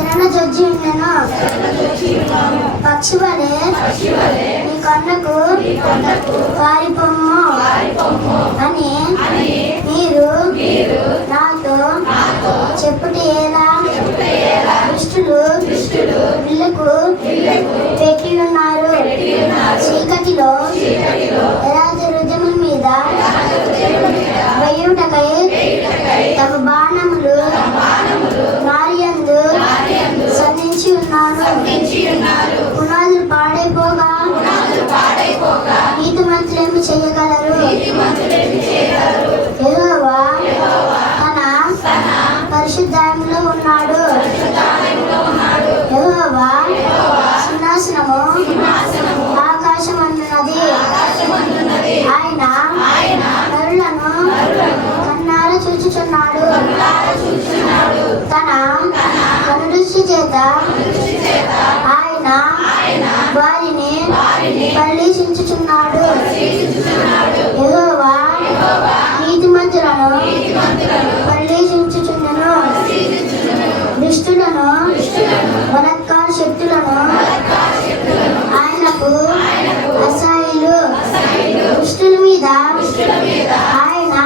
శరణ జొజ్జి ఉండెను. పక్షి వలె నీ కన్నుకు పారిపొమ్ము అని మీరు నాతో చెప్పుటి ఎలా దుష్టులు విల్లుకు పెట్టి ఉన్నారు. చీకటిలో ఎలాంటి హృదయముల మీద వేయుటకై తమ బాణములు నారియందు సంధించి ఉన్నారు. పునాదులు పాడైపోగా నీతిమంతులేమి చేయగలరు? యెహోవా తన పరిశుద్ధాలయంలో ఉన్నాడు. యెహోవా సింహాసనము ఆకాశమందున్నది. ఆయన నరులను కన్నార చూచుచున్నాడు. తన కనుదృష్టి చేత ఆయన వారిని పరిశీలించుచున్నాడు. యెహోవా నీతిమంతులను పరిశీలించుచుండును. దుష్టులను బలాత్కార శక్తులను ఆయనకు అసహ్యులు. దుష్టుల మీద ఆయన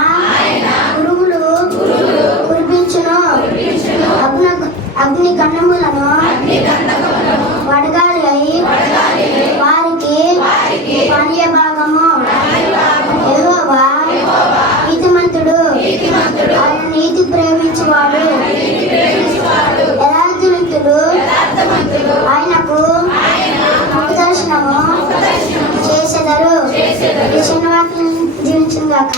పురుగులు కురిపించును. అగ్ని గండములను వడగాలి అయి వారికి పానీయ భాగము. యెహోవా నీతిమంతుడు, ఆయన నీతి ప్రేమించువాడు. యథార్థవంతులు ఆయనకు దర్శనము చేసెదరు. ఈ చిన్న వాక్యం జీవించుగాక.